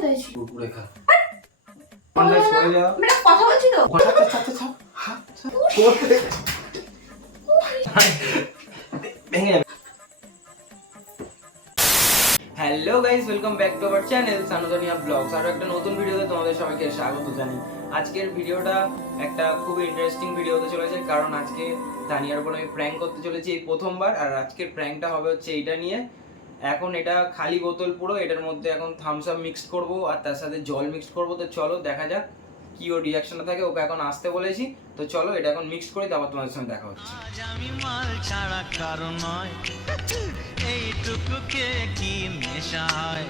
কোথায় ছিল? কুকুরে খা। বলো না, সরে যা। আমি একটা কথা বলছি তো। ভেঙে যাবে। Hello guys, welcome back to our channel Sanudania vlogs. আরো একটা নতুন ভিডিওতে তোমাদের সবাইকে স্বাগত জানাই। আজকের ভিডিওটা একটা খুব ইন্টারেস্টিং ভিডিও হতে চলেছে, কারণ আজকে তানিয়ার উপর আমি প্র্যাঙ্ক করতে চলেছি এই প্রথমবার। আর আজকের প্র্যাঙ্কটা হবে হচ্ছে এইটা নিয়ে। এখন এটা খালি বোতল পুরো, এটার মধ্যে এখন থামস আপ মিক্সড করবো আর তার সাথে জল মিক্সড করবো। তো চলো দেখা যাক কি ওর রিয়াকশনটা থাকে। ওকে এখন আসতে বলেছি, তো চলো এটা এখন মিক্সড করি, তারপর তোমাদের সঙ্গে দেখা হচ্ছে। আমি মাল ছাড়া কারণ নয়, এইটুকুকে কি নেশা হয়,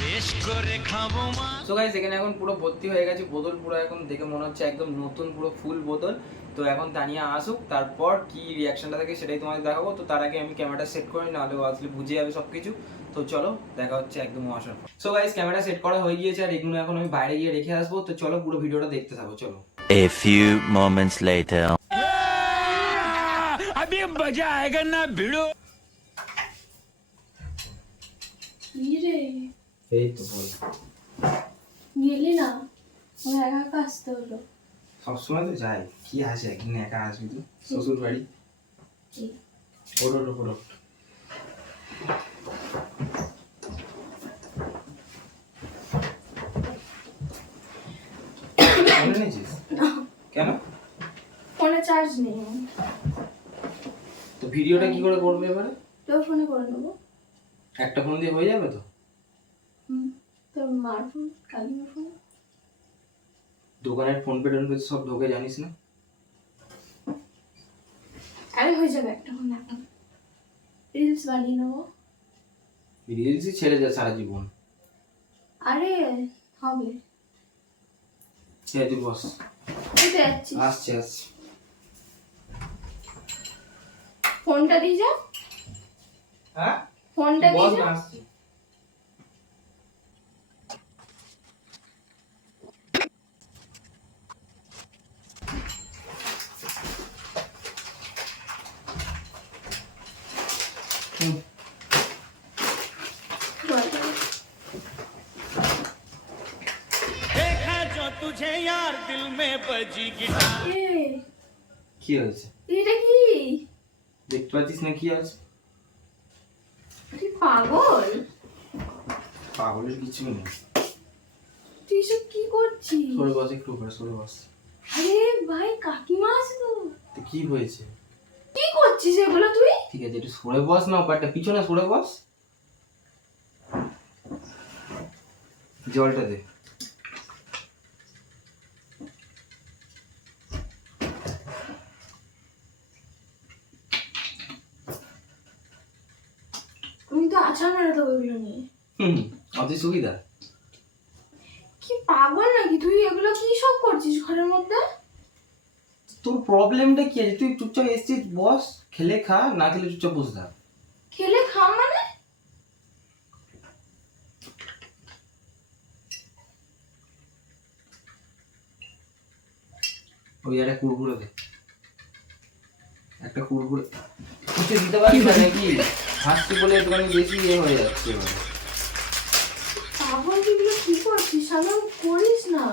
বেশ করে খাবো মা। সো গাইস, এখানে এখন পুরো ভর্তি হয়ে গেছে বোতল, পুরো এখন দেখে মনে হচ্ছে একদম নতুন পুরো ফুল বোতল। তো এখন তানিয়া আসুক, তারপর কি রিয়াকশনটা থাকে সেটাই তোমাদের দেখাবো। তো তার আগে আমি ক্যামেরাটা সেট করি, নাহলে আসলে বুঝে যাবে সবকিছু। তো চলো দেখা হচ্ছে একদম আসার পর। সো গাইস, ক্যামেরা সেট করা হয়ে গিয়েছে, আর এগুলো এখন আমি বাইরে গিয়ে রেখে আসবো। তো চলো পুরো ভিডিওটা দেখতে থাকো, চলো। A few moments later. अभी मजा आएगा ना भिड़ो। কি রে, এই তো বল। গেলি না? আমার একা একা আসতে হলো। সবসময় তো যাই, কি আছে একদিন একা আসবি তো? শ্বশুর বাড়ি। ওঠো ওঠো ওঠো। ফোন এনেছিস? কেন? ফোনে চার্জ নেই। তো ভিডিওটা কি করে করবে এবারে? তোর ফোনে করে নেবো। একটা ফোন দিয়ে হয়ে যাবে তো? তোর মার ফোন, কাকিমার ফোন। দোকানের ফোন পে টোন পে সব ঢোকে জানিস না? আরে হয়ে যাবে একটা ফোন এখন। রিলস বানিয়ে নেবো। রিলসই ছেড়ে যা সারা জীবন। আরে হবে। ছেড়ে তুই বস। তুই তো যাচ্ছিস। আসছে আসছে। ফোনটা দিয়ে যা। হ্যাঁ? ফোনটা দিয়ে বস যা। না, আসছে। देखा जो तुझे यार दिल में बजी गिटार। কি হয়েছে? এটা কি? দেখতে পাচ্ছিস না কি আছে? তুই পাগল? পাগলের কিছু নেই। তুই সব কি করছিস? সরে বস, একটু উপরে সরে বস। আরে ভাই, কাকিমা আসলো। তো কি হয়েছে? কি করছিস এগুলো তুই? ঠিক আছে, একটু সরে বস না, ওপারটা পিছনে সরে বস। জলটা দে। তুমি তো আছাড় মেরে দেবো এগুলো নিয়ে। অতি সুবিধা। কি পাগল নাকি তুই? এগুলো কি সব করছিস ঘরের মধ্যে? তোর প্রবলেমটা কি আছে? তুই চুপচাপ এসছিস, বস, খেলে খা, না খেলে চুপচাপ বসে থাক। খেলে খা মানে? ওই একটা কুড়কুড়ে দে, একটা কুড়কুড়ে। কিছু দিতে পারবি না নাকি? হাসছি বলে একটুখানি বেশি হয়ে যাচ্ছে এবার। পাগল, তুই এগুলো কি করছিস? সাধারণ করিস না।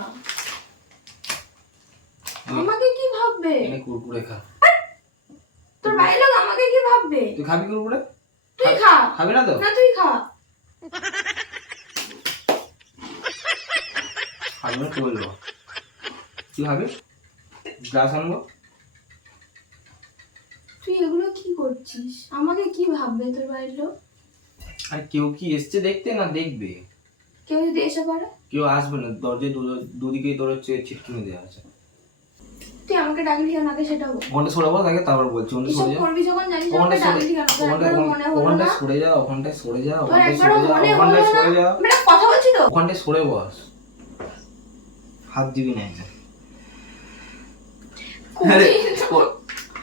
আমাকে কি ভাববে? এনে কুড়কুড়ে খা। তোর বাড়ির লোক আমাকে কি ভাববে? তুই খাবি কুড়কুড়ে? তুই খা। খাবি না তো? না তুই খা। খাবি না তো বলবো। কি খাবি? গ্লাস আনবো? তুই এগুলো কি করছিস? আমাকে কি ভাববে তোর বাড়ির লোক? আর কেউ কি এসছে দেখতে না দেখবে? কেউ যদি এসে পড়ে? কেউ আসবে না, দরজায় দুদিকেই তোর হচ্ছে ছিটকিনি দেওয়া আছে। তুই আমাকে ডাকলি কেন আগে সেটা বল। ওখানটা সরে বস আগে, তারপর বলছি। ওখানটা এসব সরে যা। করবি যখন জানিস আমাকে ওখানটা ডাকলি কেন? তোর একবারও মনে হলো ওখানটায় না? সরে যা, ওখানটায় সরে যা, তোর ওখানটায় একবারও সরে যা, মনে হলো ওখানটায় না? সরে যা, আমি একটা কথা বলছি তো। ওখানটায় সরে বস। হাত দিবি না এটা। আরে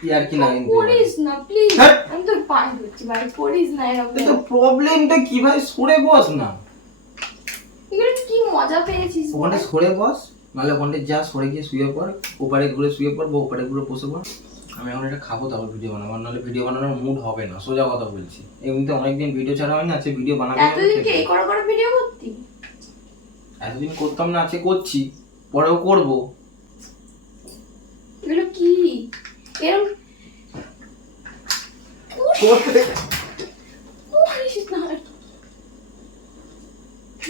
ইয়ার কি না কিন্তু করিস না প্লিজ। হ্যাঁ। আমি তোর পায়ে ধরছি ভাই, করিস না এরকম। তো প্রবলেমটা কি ভাই? সরে বস না। এগুলো কি মজা পেয়েছিস? ওখানটা সরে বস, নাহলে ওখানটায় যা সরে গিয়ে শুয়ে পড়, ওপারে ঘুরে শুয়ে পড় বা ওপারে ঘুরে বসে পড়। আমি এখন এটা খাবো, তারপর ভিডিও বানাবো, নাহলে ভিডিও বানানোর মুড হবে না। সোজা কথা বলছি, এমনিতে অনেকদিন ভিডিও ছাড়া হয় না, আজকে ভিডিও বানাবো। এতদিন কি এই করে ভিডিও করতি? এতদিন করতাম না, আছে করছি, পরেও করবো। এগুলো কি এরম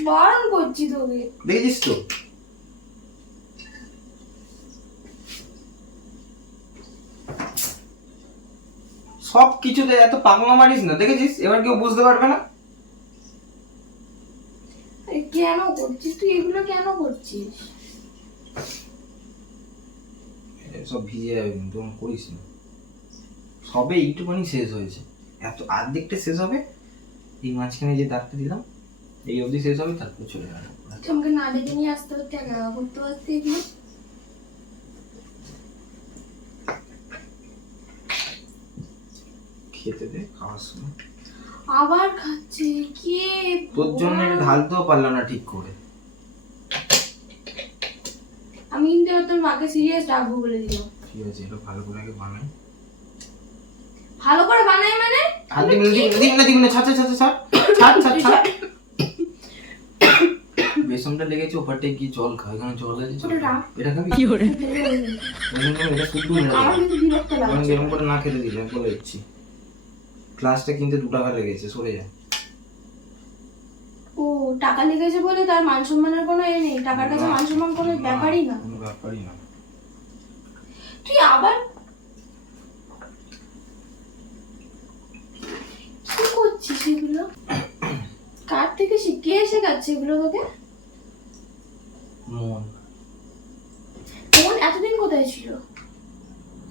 বারণ করছি তোকে। দেখেছিস তো? সব কিছুতে এত পাগলা মারিস না, দেখেছিস? এবার কেউ বুঝতে পারবে না। আরে কেন করছিস তুই এগুলো, কেন করছিস? সব ভিজে যাবে কিন্তু, করিস না। সবে এইটুকুনি শেষ হয়েছে, এত আর্ধেকটা শেষ হবে। এই মাঝখানে যে দাগটা দিলাম এই অবধি শেষ হবে, তারপর চলে যাবে। আমাকে না ডেকে নিয়ে আসতে হচ্ছে, একা করতে পারতে এগুলো। খেতে দে, খাওয়ার সময়। আবার খাচ্ছে কে? তোর জন্য এটা ঢালতেও পারলাম না ঠিক করে। আমি কিন্তু এবার তোর মাকে সিরিয়াস ডাকবো বলে দিলাম। ঠিক আছে, এটা ভালো করে আগে বানাই। ভালো করে বানাই মানে? আর দিবি না, ছাড় ছাড় ছাড় ছাড় ছাড় ছাড় ছাড়। বেসনটা লেগেছে, ওপারটা গিয়ে জল খা, এখানে জল আছে, জল খা। এটা খাবি? এটা শুধু আমার কিন্তু বিরক্ত লাগছে। এরকম করে না খেতে দিলে বলে দিচ্ছি। ক্লাসটা কিনতে 2 টাকা লেগেছে, সরে যা। ও টাকা লেগেছে বলে তার মান সম্মানের কোনো এ নেই? টাকার কাছে মান সম্মান কোনো ব্যাপারই না। কোনো ব্যাপারই না। তুই আবার কি করছিস এগুলো? কার থেকে শিখে শেখাচ্ছে এগুলো তোকে? মন তখন এতদিন কোথায় ছিল?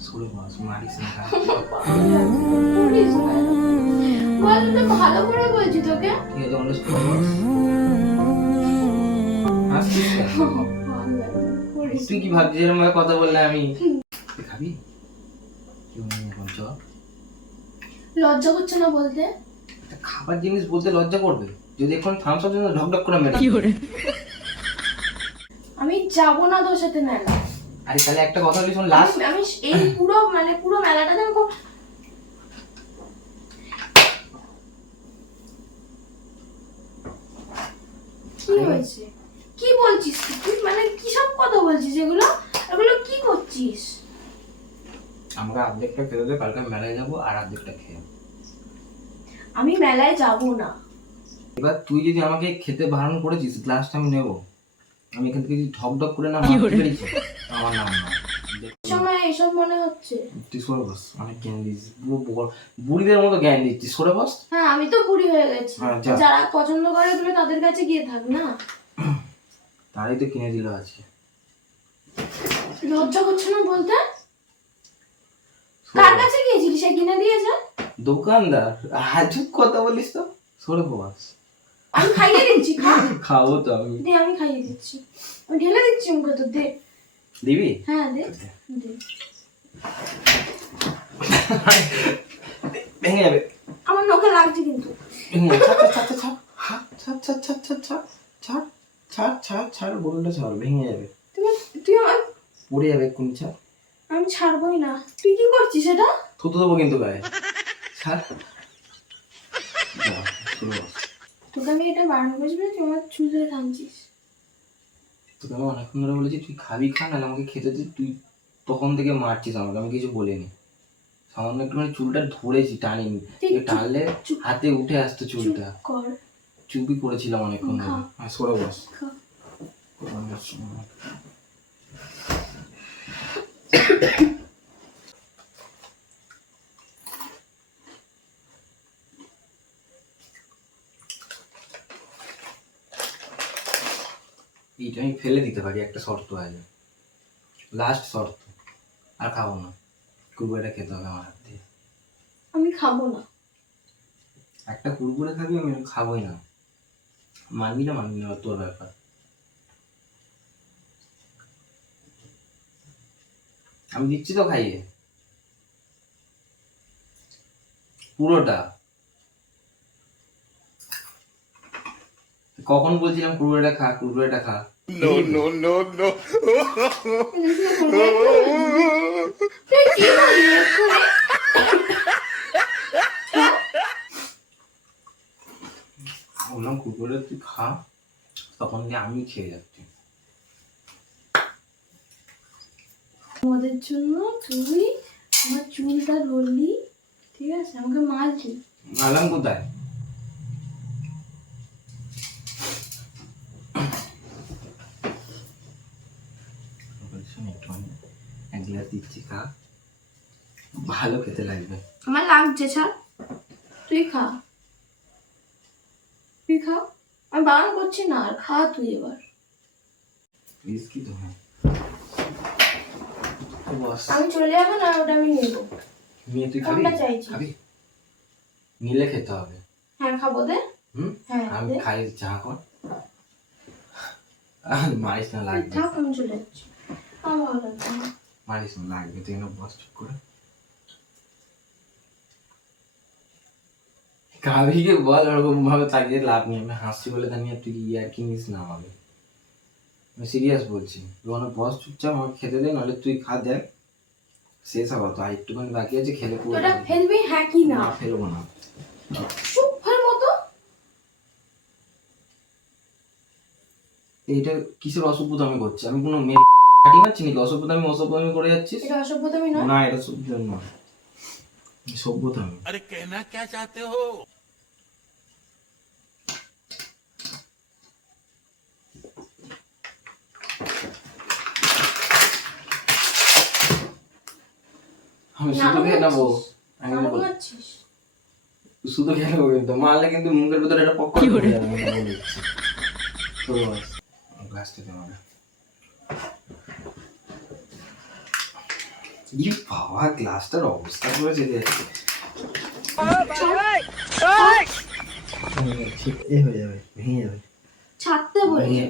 সরে বস, মারিস না। করিস না। বল তো, ভালো করে বলছি তোকে। ঠিক আছে, অনেক সরে বস। হাসছিস কেন? করিস তুই কি ভাবছিস এরকম ভাবে কথা বললে আমি? তুই খাবি? কেউ নেই এখন, চ। লজ্জা করছে না বলতে? একটা খাবার জিনিস বলতে লজ্জা করবে? যদি এখন থামস আপ জন্য ঢকঢক করে মেরে। আমি যাব না তোর সাথে মেলা। আরে তাহলে একটা কথা বলি শোন, লাস্ট। আমি এই পুরো পুরো মেলাটাতে আমি কি হয়েছে? কি বলছিস তুই? কি সব কথা বলছিস এগুলো? এগুলো কি করছিস? আমাকে অর্ধেকটা খেতে দে, কালকে মেলায় যাবো আর অর্ধেকটা খেয়ে। আমি মেলায় যাব না। এবার তুই যদি আমাকে খেতে বারণ করেছিস, গ্লাসটা আমি নেবো। আমি এখান থেকে যদি ঢক ঢক করে না মারতে পেরেছি, আমার নাম না। সময় এসব মনে হচ্ছে? তুই সরে বস, অনেক জ্ঞান দিচ্ছিস, বুড়িদের মতো জ্ঞান দিচ্ছিস, সরে বস। হ্যাঁ, আমি তো বুড়ি হয়ে গেছি। হ্যাঁ, যা। যারা পছন্দ করে এগুলো তাদের কাছে গিয়ে থাক না। তাই তো কিনে দিল আজকে। লজ্জা করছে না বলতে? কার কাছে গিয়েছিলি? সে কিনে দিয়েছে? দোকানদার। আজব কথা বলিস তো, সরে বস। আমি খাইয়ে দিচ্ছি, খা। খাবো তো আমি। দে, আমি খাইয়ে দিচ্ছি। আমি ঢেলে দিচ্ছি মুখে তো, দে। দিবি? হ্যাঁ, দে দে। ভেঙে যাবে। আমার নখে লাগছে কিন্তু। ভেঙে যাবে। ছাড় ছাড় ছাড় ছাড় ছাড় ছাড় ছাড় ছাড় ছাড় ছাড় ছাড় ছাড় ছাড়, বোতলটা ছাড়, ভেঙে যাবে। তুই আমার, পড়ে যাবে এক্ষুনি, ছাড়। আমি ছাড়বই না। তুই কি করছিস এটা? থুতু দেবো কিন্তু গায়ে। ছাড়। যা, সরে বস। তোকে আমি এটা বারণ করেছি বলে তুই আমার চুল ধরে টানছিস। তোকে আমি অনেকক্ষণ ধরে বলেছি তুই খাবি খা, নাহলে আমাকে খেতে দে। তুই তখন থেকে মারছিস আমাকে, আমি কিছু বলিনি। সামান্য একটুখানি চুলটা ধরেছি, টানিনি। টানলে হাতে উঠে আসতো চুলটা। কর। চুপই করেছিলাম অনেকক্ষণ ধরে। হ্যাঁ, সরে বস। খা। এইটা আমি ফেলে দিতে পারি, একটা শর্ত আছে, লাস্ট শর্ত। আর খাবো না, কুরকুরেটা খেতে হবে আমার হাত দিয়ে। আমি খাবো না। একটা কুরকুরে খাবি, আমি খাবোই না। মানবি না মানবি না, তোর ব্যাপার। আমি দিচ্ছি তো খাইয়ে, পুরোটা। কখন বলছিলাম কুরকুরেটা খা, কুরকুরেটা খা। नो नो नो नो তুই কি করবি এক্ষুনি? বললাম কুরকুরে তুই খা, তখন দিয়ে আমি খেয়ে যাচ্ছি। আমাদের জন্য তুই আমার চুলটা ধরলি, ঠিক আছে, আমাকে মারলি। মারলাম কোথায়? এক গ্লাস দিচ্ছি, খা, ভালো খেতে লাগবে। আমার লাগছে, ছাড়, তুই খা, তুই খা, আমি বারণ করছি না, আর খা তুই এবার। প্লিজ কি তো? হ্যাঁ বস, আমি চলে যাবো না, ওটা আমি নেবো। নিয়ে তুই খাবি? কোনটা চাইছিস? খাবি? নিলে খেতে হবে। হ্যাঁ খাবো, দে। হ্যাঁ আমি দে। খাই, চা কর। মারিস না, লাগবে। থাক, আমি চলে যাচ্ছি, আমার ভালো লাগছে না। মারিস না, লাগবে। তুই না বস, চুপ করে খাবি কি বল? ওরকম ভাবে তাকিয়ে লাভ নেই। আমি হাসছি বলে তা নিয়ে তুই আর কি নিস না আমাকে। আমি সিরিয়াস বলছি। তুই বস চুপচাপ, আমাকে খেতে দে, নাহলে তুই খা, দেখ শেষ হওয়া তো আর একটুখানি বাকি আছে, খেলে পুরো। তোরা ফেলবি হ্যাঁ কি না? না, ফেলবো না। সুপার মতো। এইটা কিসের অসভ্যতামি করছি? আমি কোনো মেয়ে কাটি মারছি নাকি? অসভ্যতামি করে যাচ্ছিস? এটা অসভ্যতামি নয়। না, এটা সভ্যতামি নয়, সভ্যতামি। अरे कहना क्या चाहते हो? আমি শুধু খেয়ে নেবো। আমি নাটক বলবো, মারছিস? শুধু খেয়ে নেবো, কিন্তু মারলে কিন্তু মুখের ভিতরে এটা পকড় করে যাবে। আমি বলে দিচ্ছি। তো বস, গ্লাসটা দে আমাকে। ই বাবা, গ্লাসটার অবস্থা করে চলে যাচ্ছে। এ হয়ে যাবে, ভেঙে যাবে। ছাড়তে বলি। ভেঙে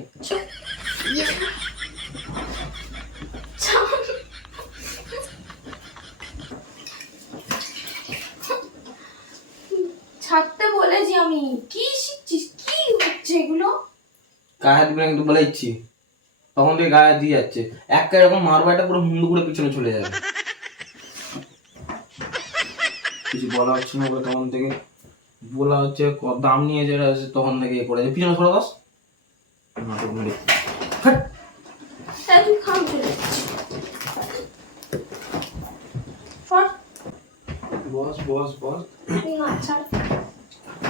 ছাড়তে বলেছি আমি। কি শিখছিস? কি হচ্ছে এগুলো? গায়ে হাত দিবে কিন্তু বলে দিচ্ছি। তখন থেকে গায়ে হাত দিয়ে যাচ্ছে। একটা এরকম মারবো, একটা পুরো হুন্ডু করে পিছনে চলে যাবে। কিছু বলা হচ্ছে না বলে তখন থেকে বলা হচ্ছে, দাম নিয়ে যেটা আছে তখন থেকে এ করে যায়। পিছনে সরে বস, নাটক মেরে। তাই তুই খাম চলে যাচ্ছি। সর। বস বস বস, না ছাড়।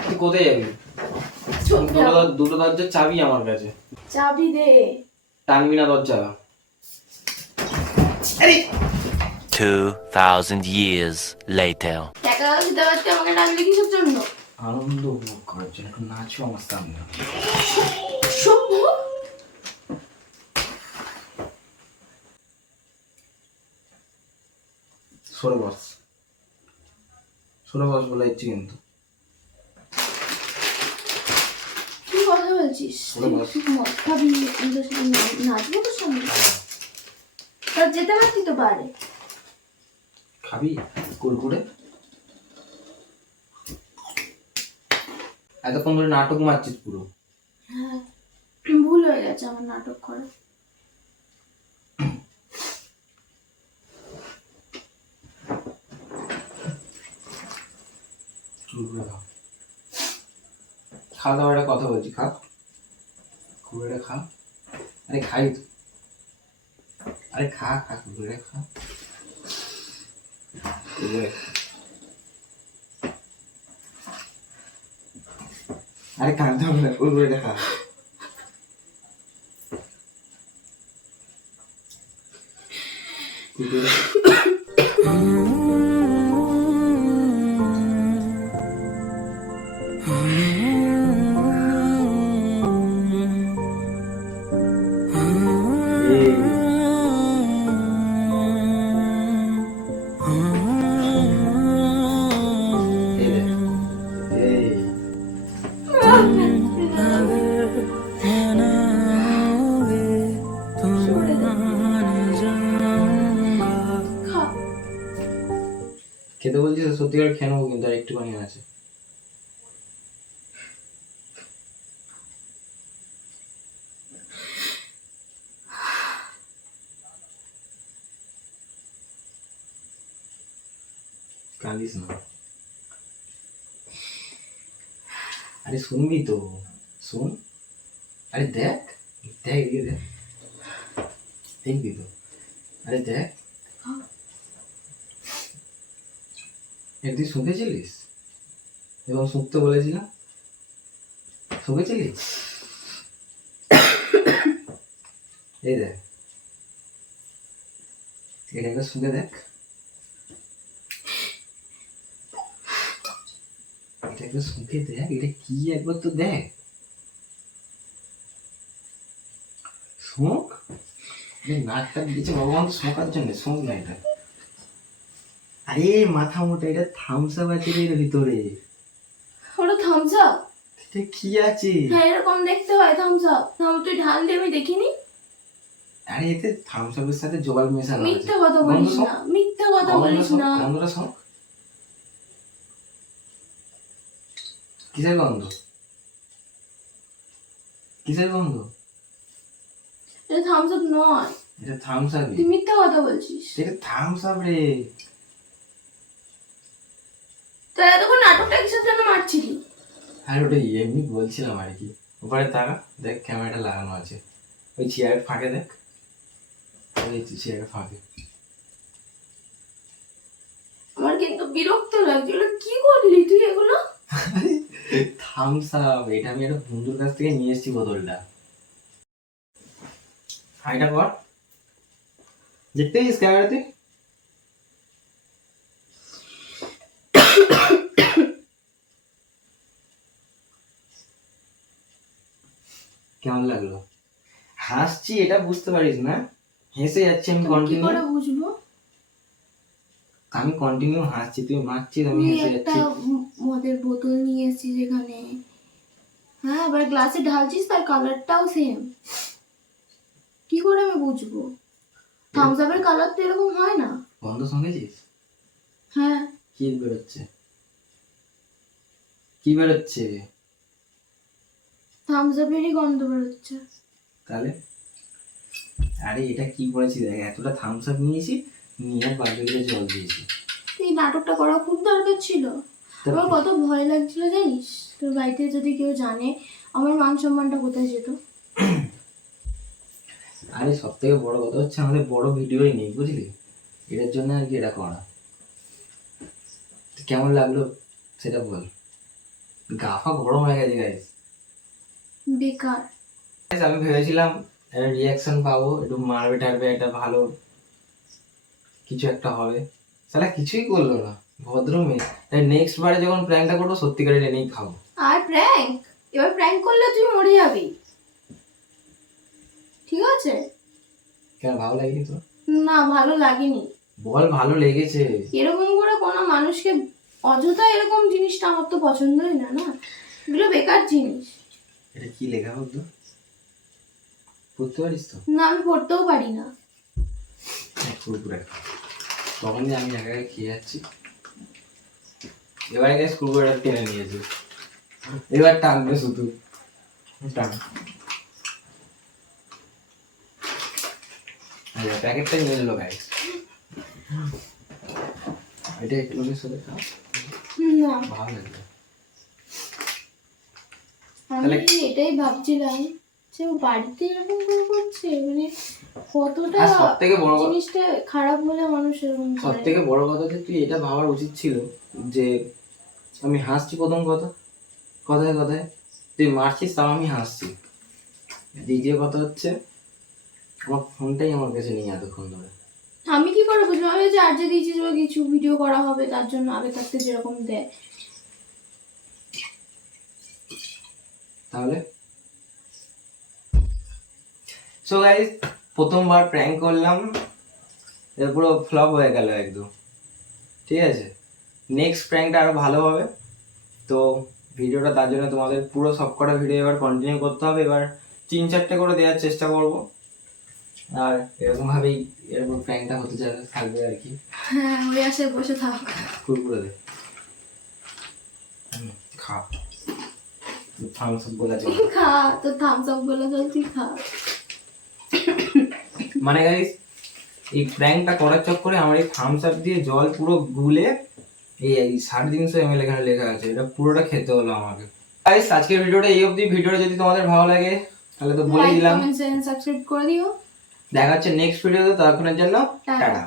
তুই কোথায় যাবি? দুটো দরজার চাবি আমার কাছে। চাবি দে। টানবি না দরজা। 2000 years later. টাকা দিতে পারতে আমাকে ডাকলি কিসের জন্য? আনন্দ উপভোগ করার জন্য। একটু নাচো আমার সামনে। সভ্য। সরে বস, সরে বস বলে দিচ্ছি কিন্তু। কি কথা বলছিস? সরে বস। তুই মদ খাবি, আমি তোর সাথে নাচবো তোর সঙ্গে? তোর যেতে পারতি তো পারে। খাবি কুরকুরে? এতক্ষণ ধরে নাটক মারছিস পুরো। হ্যাঁ, ভুল হয়ে গেছে আমার নাটক করা। কুরকুরে খা, খাওয়া দাওয়ার একটা কথা বলছি, খা কুরকুরে খা। আরে খাই তো, আরে খা খা, কুরকুরে খা, কুরকুরে। আরে কাঁদতে হবে না, কুরকুরে খা। কুরকুরে সরে দে। খা। খেতে বলছিস সত্যিকার খেয়ে নেবো, কিন্তু আর একটুখানি আছে। কাঁদিস না। আরে শুনবি তো, শোন। আরে দেখ দেখ এদিকে দেখ, দেখবি তো, আরে দেখ একদিন শুকেছিলিস এবং শুকতে বলেছিলাম, শুকেছিলিস? এই দেখ, এটাকে শুকে দেখ, এটাকে শুকে দেখ, এটা কি একবার তো দেখ, শোক নাকটা দিয়েছে ভগবান তো শোকার জন্য, শোক না এটা। আরে মাথা মোটা, এটা থামস আপ আছে রে এর ভিতরে। ওটা থামস আপ? এটা কি আছে? হ্যাঁ এরকম দেখতে হয় থামস আপ। তুই ঢাল দিয়ে আমি দেখিনি। আরে এতে থামস আপের সাথে জল মেশানো আছে। মিথ্যা কথা বলিস না, মিথ্যা কথা বলিস না। গন্ধটা শোক, কিসের গন্ধ, কিসের গন্ধ? এটা থামস আপ নয়, এটা থামস আপ, তুই মিথ্যা কথা বলছিস। এটা থামস আপ রে। তো এতক্ষণ নাটকটা কিসের জন্য মারছিলি? আর ওটা এমনি বলছিলাম আর কি। উপরে তাকা, দেখ ক্যামেরাটা লাগানো আছে, ওই চেয়ারের ফাঁকে দেখ, ওই চেয়ারের ফাঁকে। আমার কিন্তু বিরক্ত লাগছে, এগুলো কি করলি তুই এগুলো? থামস আপ, এটা আমি একটা বন্ধুর কাছ থেকে নিয়ে এসেছি বোতলটা। হাইটা কর, দেখতে গেছিস ক্যামেরাতে? কেমন লাগলো? হাসছি এটা বুঝতে পারিস না, হেসে যাচ্ছি আমি কি কন্টিনিউ, করে বুঝবো? আমি কন্টিনিউ হাসছি, তুই মারছিস আমি তুই হেসে একটা যাচ্ছি। মদের বোতল নিয়ে এসেছিস এখানে, হ্যাঁ এবার গ্লাসে ঢালছিস, তার কালারটাও সেম, কি করে আমি বুঝবো? থামস আপের কালার তো এরকম হয় না। গন্ধ শুনেছিস? হ্যাঁ কি বেরোচ্ছে, কি বেরোচ্ছে? থামস আপেরই গন্ধ বেরোচ্ছে। তাহলে আরে এটা কি করেছি দেখ, এতটা থামস আপ নিয়েছি, নিয়ে বালতিতে জল দিয়েছি। এই নাটকটা করা খুব দরকার ছিল। আমার কত ভয় লাগছিল জানিস, তোর বাড়িতে যদি কেউ জানে আমার মান সম্মানটা কোথায় যেত। আরে সব থেকে বড় কথা হচ্ছে আমাদের বড় ভিডিওই নেই বুঝলি, এটার জন্য আর কি এটা করা। কেমন লাগলো সেটা বল, গাফা গরম হয়ে গেছে গাইস। বেকার। আমি ভেবেছিলাম একটা রিয়াকশন পাবো, একটু মারবে টারবে, একটা ভালো কিছু একটা হবে, সালা কিছুই করলো না, ভদ্র মেয়ে। তাই নেক্সট বারে যখন প্ল্যানটা করবো সত্যিকারের এনেই খাবো। আর প্র্যাঙ্ক, এবার প্র্যাঙ্ক করলে তুই মরে যাবি, ঠিক আছে? কেন ভালো লাগেনি তো? না ভালো লাগেনি। বল ভালো লেগেছে। এরকম করে কোনো মানুষকে অযথা এরকম জিনিসটা আমার তো পছন্দই না, না এগুলো বেকার জিনিস। এটা কি লেখা বলতো, পড়তে পারিস তো? না আমি পড়তেও পারি না। কুরকুরে তখন যে আমি একা একা খেয়ে যাচ্ছি, এবারে গেছে কুরকুরেটা টেনে নিয়েছে, এবার টানবে শুধু টান। প্যাকেটটা নিয়ে এলো গাইস, এটা একটু সাথে খাও, না ভালো লাগবে। আমি এটাই ভাবছিলাম যে ও বাড়িতে এরকম করে করছে, মানে কতটা আর সব থেকে বড় জিনিসটা খারাপ হলে মানুষ এরকম সব করে। থেকে বড় কথা যে তুই এটা ভাবার উচিত ছিল যে আমি হাসছি প্রথম কথা, কথায় কথায় তুই মারছিস তাও আমি হাসছি। দ্বিতীয় কথা হচ্ছে আমার ফোনটাই আমার কাছে নেই এতক্ষণ ধরে। আমি কি করে বুঝবো? আমি চার্জে দিয়েছি যে কিছু ভিডিও করা হবে তার জন্য, আগে থাকতে যেরকম দেয়। তাহলে সো গাইস, প্রথমবার প্র্যাঙ্ক করলাম, এটা পুরো ফ্লপ হয়ে গেল একদম, ঠিক আছে? নেক্সট প্র্যাঙ্কটা আরো ভালো হবে। তো ভিডিওটা তার জন্য তোমাদের পুরো সবকটা ভিডিও এবার কন্টিনিউ করতে হবে, এবার 3-4টে করে দেওয়ার চেষ্টা করব, আর এরকম ভাবেই এরকম প্র্যাঙ্কটা হতে থাকবে আর কি। হ্যাঁ ওই আসে বসে থাক, কুরকুরে দে, খা, থামস আপ বলে চল। খা, তো থামস আপ বলে চল, তুই খা। মানে গাইস এই প্র্যাঙ্কটা করার চক্করে আমার এই থামস আপ দিয়ে জল পুরো গুলে এই 350 ml এখানে লেখা আছে, এটা পুরোটা খেতে হলো আমাকে। গাইস আজকের ভিডিওটা এই অবধি। ভিডিওটা যদি তোমাদের ভালো লাগে তাহলে তো বলেই লাইক দিলাম। কমেন্ট শেয়ার সাবস্ক্রাইব করে দিও। দেখা হচ্ছে নেক্সট ভিডিওতে, ততক্ষণের জন্য টাটা। টাটা।